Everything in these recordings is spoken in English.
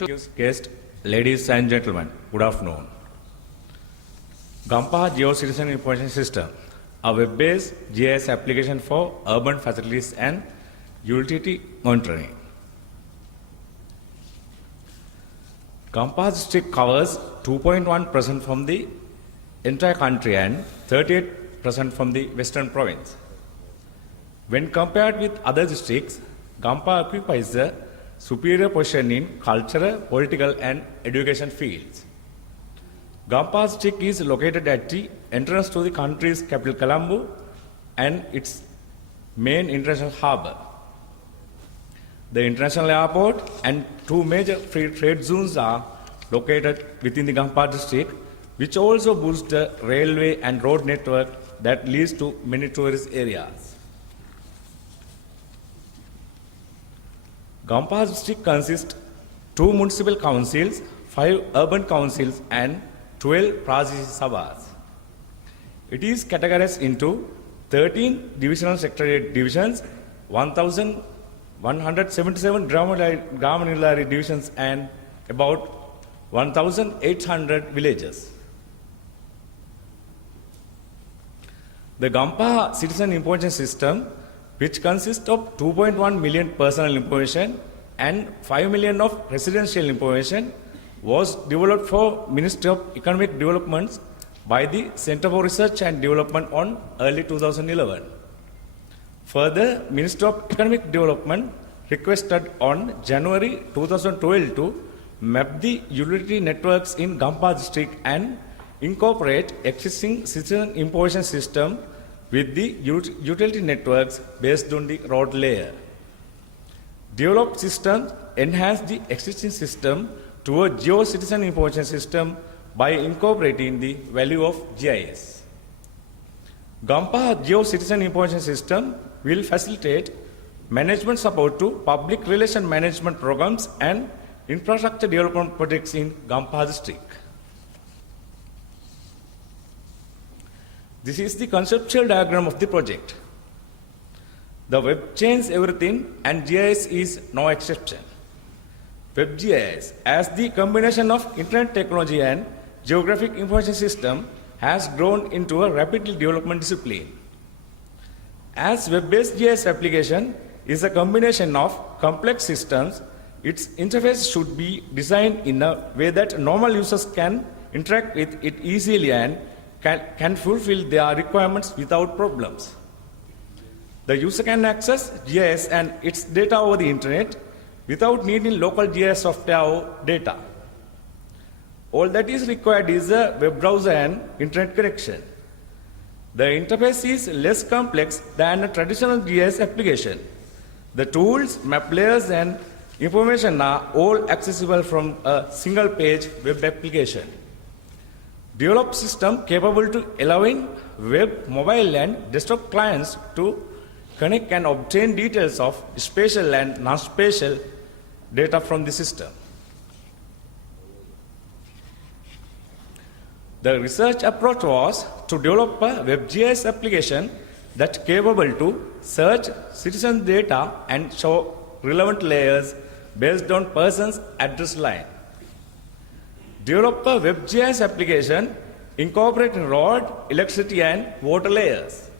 Guests, ladies and gentlemen, good afternoon. Gampa Geo-Citizen Information System, a web-based GIS application for urban facilities and utility monitoring. Gampa district covers 2.1% from the entire country and 38% from the western province. When compared with other districts, Gampa occupies a superior position in cultural, political and education fields. Gampa district is located at the entrance to the country's capital Colombo and its main international harbour. The international airport and two major free trade zones are located within the Gampa district, which also boosts the railway and road network that leads to many tourist areas. Gampa district consists 2 municipal councils, 5 urban councils and 12 Pradesh Sabhas. It is categorized into 13 divisional secretariat divisions, 1,177 granular divisions and about 1,800 villages. The Gampa Citizen Information System, which consists of 2.1 million personal information and 5 million of residential information, was developed for Ministry of Economic Development by the Center for Research and Development on early 2011. Further, Ministry of Economic Development requested on January 2012 to map the utility networks in Gampa district and incorporate existing citizen information system with the utility networks based on the road layer. Developed systems enhance the existing system to a geo-citizen information system by incorporating the value of GIS. Gampa Geo-Citizen Information System will facilitate management support to public relation management programs and infrastructure development projects in Gampa district. This is the conceptual diagram of the project. The web changes everything and GIS is no exception. WebGIS, as the combination of internet technology and geographic information system, has grown into a rapidly development discipline. As web-based GIS application is a combination of complex systems, its interface should be designed in a way that normal users can interact with it easily and can fulfill their requirements without problems. The user can access GIS and its data over the internet without needing local GIS software or data. All that is required is a web browser and internet connection. The interface is less complex than a traditional GIS application. The tools, map layers and information are all accessible from a single page web application. Developed system capable to allowing web, mobile and desktop clients to connect and obtain details of spatial and non-spatial data from the system. The research approach was to develop a WebGIS application that's capable to search citizen data and show relevant layers based on person's address line. Develop a WebGIS application incorporating road, electricity and water layers.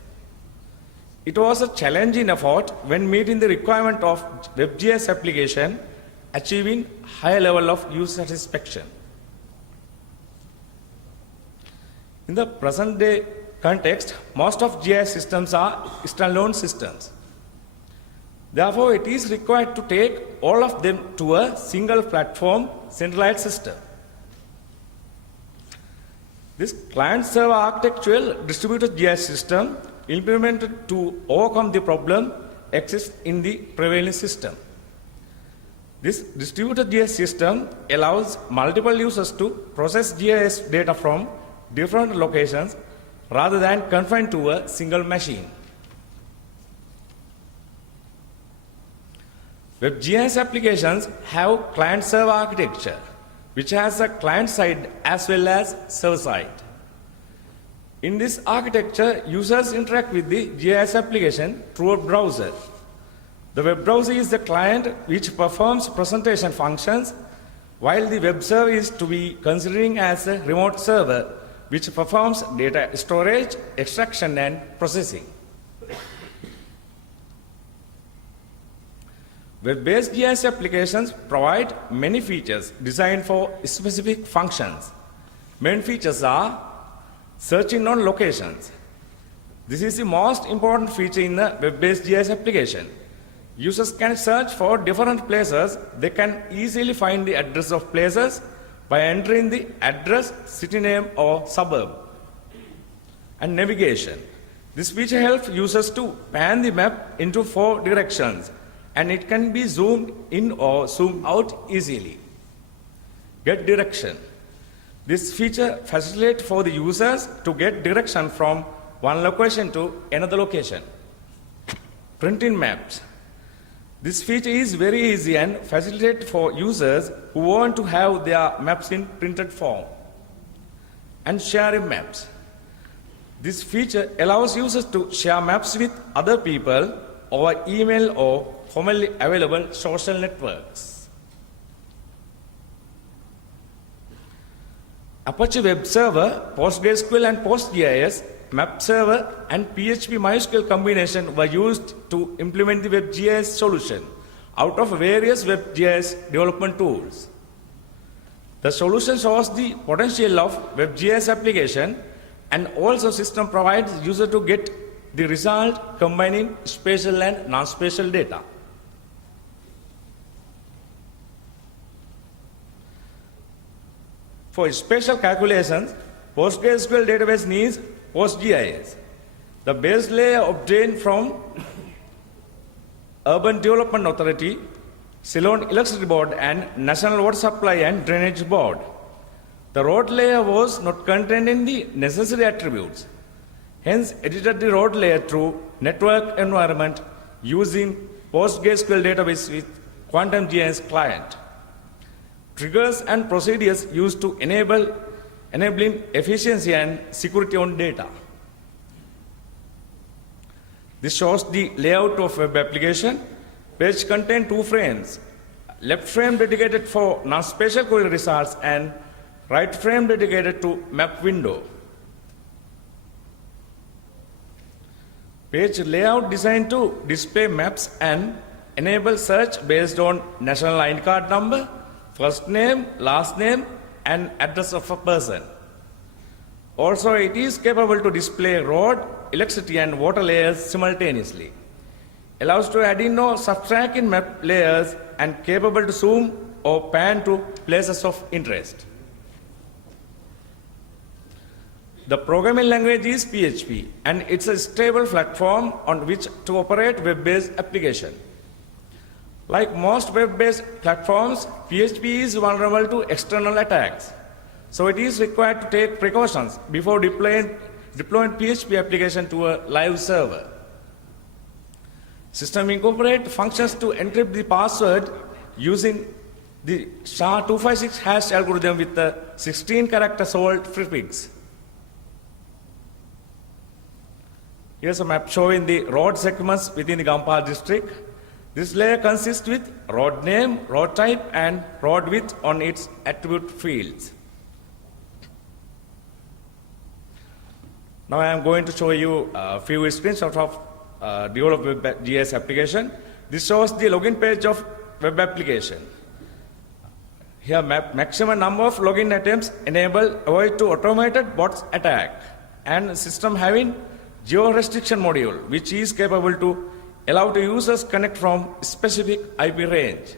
It was a challenging effort when meeting the requirement of WebGIS application, achieving high level of user satisfaction. In the present day context, most of GIS systems are standalone systems. Therefore, it is required to take all of them to a single platform centralized system. This client-server architectural distributed GIS system implemented to overcome the problem exists in the prevailing system. This distributed GIS system allows multiple users to process GIS data from different locations rather than confined to a single machine. WebGIS applications have client-server architecture, which has a client side as well as server side. In this architecture, users interact with the GIS application through a browser. The web browser is the client which performs presentation functions while the web server is to be considering as a remote server which performs data storage, extraction and processing. Web-based GIS applications provide many features designed for specific functions. Main features are searching on locations. This is the most important feature in the web-based GIS application. Users can search for different places. They can easily find the address of places by entering the address, city name or suburb. And navigation. This feature helps users to pan the map into 4 directions, and it can be zoomed in or zoomed out easily. Get direction. This feature facilitates for the users to get direction from one location to another location. Printing maps. This feature is very easy and facilitates for users who want to have their maps in printed form. And sharing maps. This feature allows users to share maps with other people over email or formally available social networks. Apache Web Server, PostgreSQL and PostGIS, Map Server and PHP MySQL combination were used to implement the WebGIS solution out of various WebGIS development tools. The solution shows the potential of WebGIS application, and also system provides user to get the result combining spatial and non-spatial data. For spatial calculations, PostgreSQL database needs PostGIS. The base layer obtained from Urban Development Authority, Ceylon Electricity Board and National Water Supply and Drainage Board. The road layer was not contained in the necessary attributes. Hence, edited the road layer through network environment using PostgreSQL database with Quantum GIS client. Triggers and procedures used to enabling efficiency and security on data. This shows the layout of web application. Page contains 2 frames. Left frame dedicated for non-spatial query results and right frame dedicated to map window. Page layout designed to display maps and enable search based on national ID card number, first name, last name, and address of a person. Also, it is capable to display road, electricity, and water layers simultaneously. Allows to add in or subtract in map layers and capable to zoom or pan to places of interest. The programming language is PHP, and it's a stable platform on which to operate web-based application. Like most web-based platforms, PHP is vulnerable to external attacks. So it is required to take precautions before deploying PHP application to a live server. System incorporate functions to encrypt the password using the SHA-256 hash algorithm with the 16-character salt prefix. Here's a map showing the road segments within the Gampaha district. This layer consists with road name, road type, and road width on its attribute fields. Now I am going to show you a few screenshots of developed WebGIS application. This shows the login page of web application. Here, maximum number of login attempts enable avoid to automated bots attack, and system having geo-restriction module, which is capable to allow the users connect from specific IP range.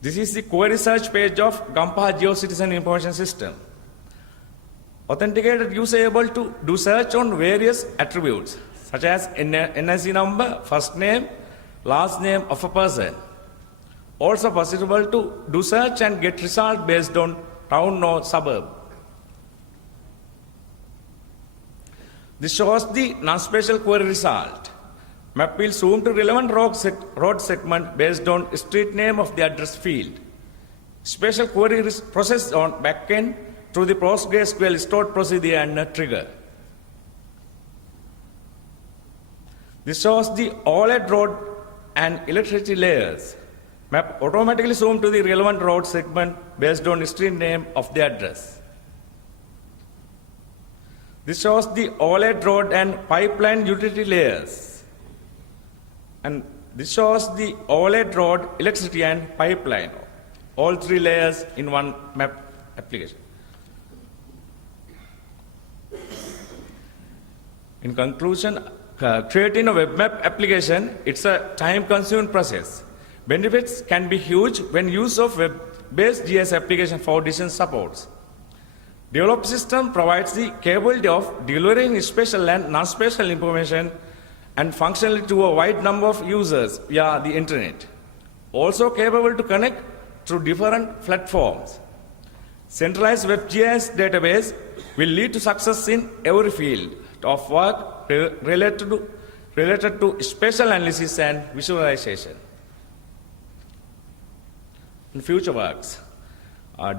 This is the query search page of Gampaha GeoCitizen Information System. Authenticated user able to do search on various attributes, such as NIC number, first name, last name of a person. Also possible to do search and get result based on town or suburb. This shows the non-spatial query result. Map will zoom to relevant road segment based on street name of the address field. Spatial query is processed on backend through the PostgreSQL stored procedure and trigger. This shows the OLED road and electricity layers. Map automatically zoom to the relevant road segment based on the street name of the address. This shows the overlaid road and pipeline utility layers. And this shows the overlaid road, electricity and pipeline. All three layers in one map application. In conclusion, creating a web map application, it's a time-consuming process. Benefits can be huge when use of web-based GIS application for decision supports. Developed system provides the capability of delivering spatial and non-spatial information and functionality to a wide number of users via the internet. Also capable to connect through different platforms. Centralized WebGIS database will lead to success in every field of work related to spatial analysis and visualization. In future works,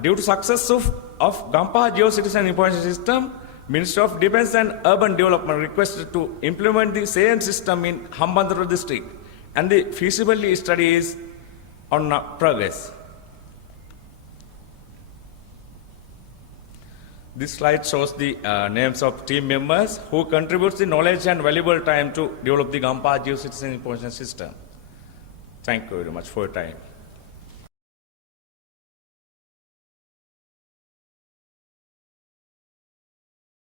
due to success of Gampa Geocitizen Information System, Ministry of Defence and Urban Development requested to implement the same system in Hambantota district, and the feasibility study is on progress. This slide shows the names of team members who contribute the knowledge and valuable time to develop the Gampa Geocitizen Information System. Thank you very much for your time.